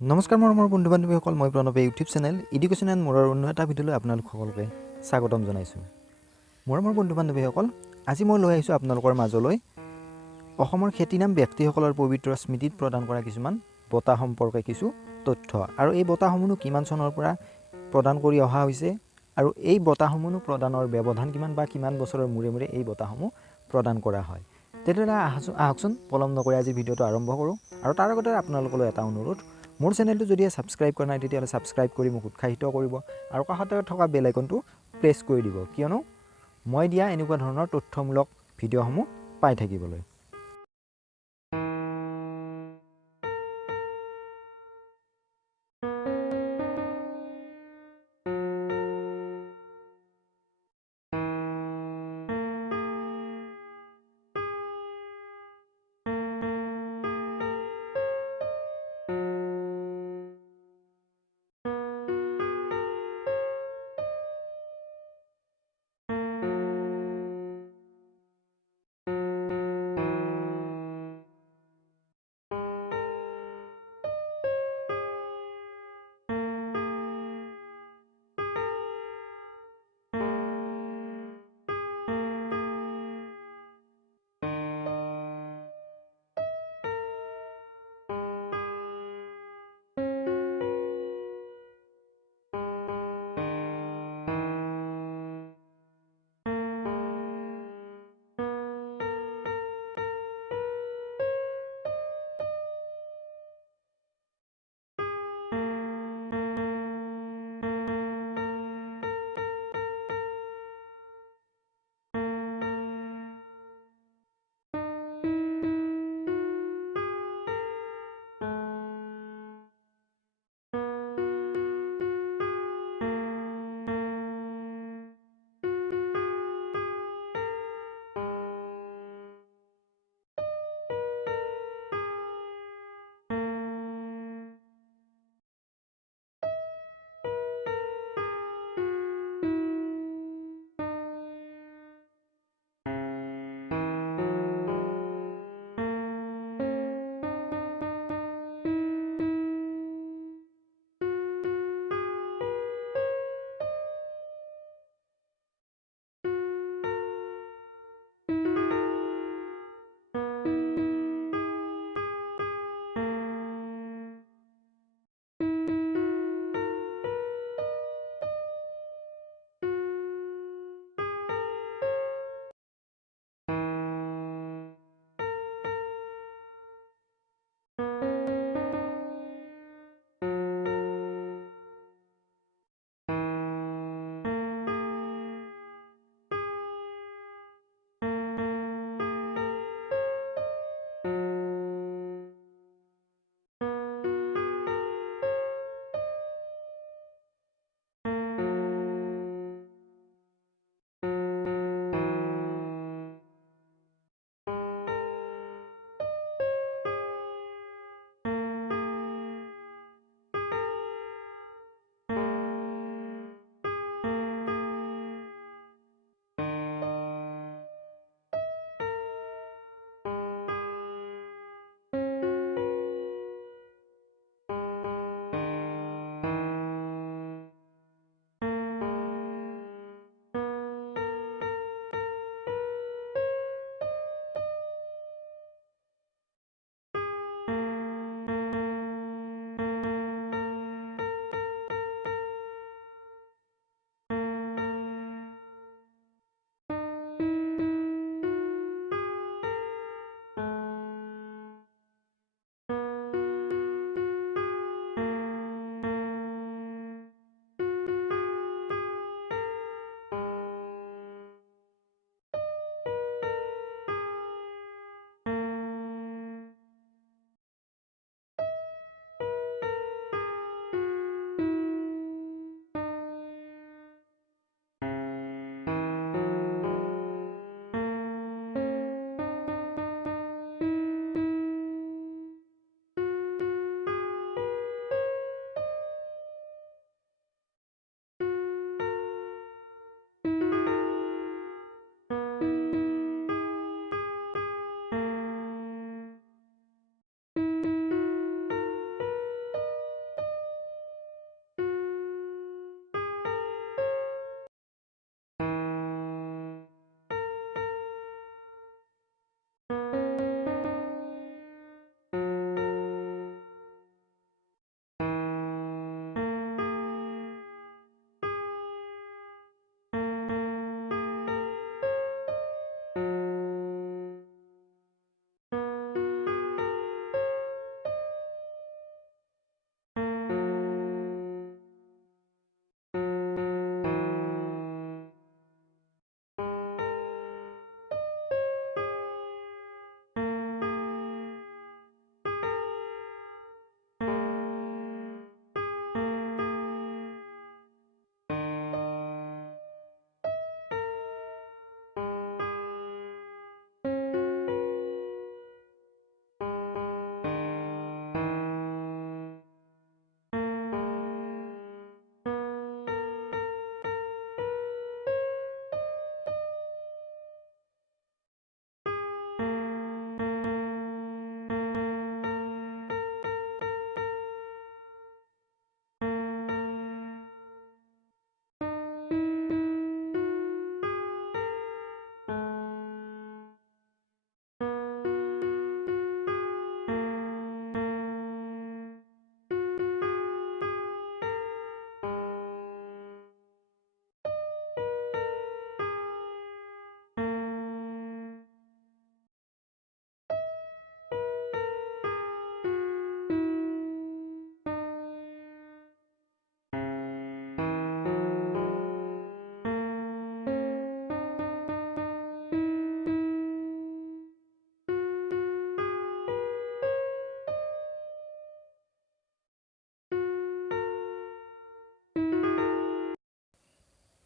নমস্কাৰ মোৰ বন্ধু বান্ধৱীসকল মই প্ৰণৱে ইউটিউব চেনেল এডুকেশ্যন এণ্ড মোৰৰ অন্য এটা ভিডিঅ'লৈ আপোনালোক সকলোকে স্বাগতম জনাইছোঁ। মোৰ বন্ধু বান্ধৱীসকল আজি মই লৈ আহিছোঁ আপোনালোকৰ মাজলৈ অসমৰ খ্যাতিনাম ব্যক্তিসকলৰ পবিত্ৰ স্মৃতিত প্ৰদান কৰা কিছুমান বঁটা সম্পৰ্কে কিছু তথ্য আৰু এই বঁটাসমূহ কিমান চনৰ পৰা প্ৰদান কৰি অহা হৈছে আৰু এই বঁটাসমূহ প্ৰদানৰ ব্যৱধান কিমান বা কিমান বছৰৰ মূৰে মূৰে এই বঁটাসমূহ প্ৰদান কৰা হয়। তেতিয়াহ'লে আহকচোন পলম নকৰি আজি ভিডিঅ'টো আৰম্ভ কৰোঁ আৰু তাৰ আগতে আপোনালোকলৈ এটা অনুৰোধ, মোৰ চেনেলটো যদি ছাবস্ক্ৰাইব কৰা নাই তেতিয়াহ'লে ছাবস্ক্ৰাইব কৰি মোক উৎসাহিত কৰিব আৰু কাষতে থকা বেল আইকনটো প্ৰেছ কৰি দিব, কিয়নো মই দিয়া এনেকুৱা ধৰণৰ তথ্যমূলক ভিডিঅ'সমূহ পাই থাকিবলৈ।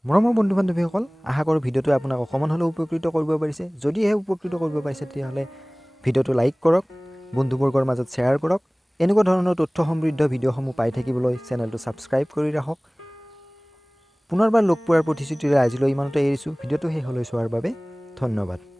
মৰমৰ বন্ধু বান্ধৱীসকল, আশা কৰোঁ ভিডিঅ'টো আপোনাক অকণমান হ'লেও উপকৃত কৰিব পাৰিছে। যদিহে উপকৃত কৰিব পাৰিছে তেতিয়াহ'লে ভিডিঅ'টো লাইক কৰক, বন্ধুবৰ্গৰ মাজত শ্বেয়াৰ কৰক। এনেকুৱা ধৰণৰ তথ্য সমৃদ্ধ ভিডিঅ'সমূহ পাই থাকিবলৈ চেনেলটো ছাবস্ক্ৰাইব কৰি ৰাখক। পুনৰবাৰ লগ পোৱাৰ প্ৰতিশ্ৰুতিৰে আজিলৈ ইমানতে এৰিছোঁ। ভিডিঅ'টো শেষলৈ চোৱাৰ বাবে ধন্যবাদ।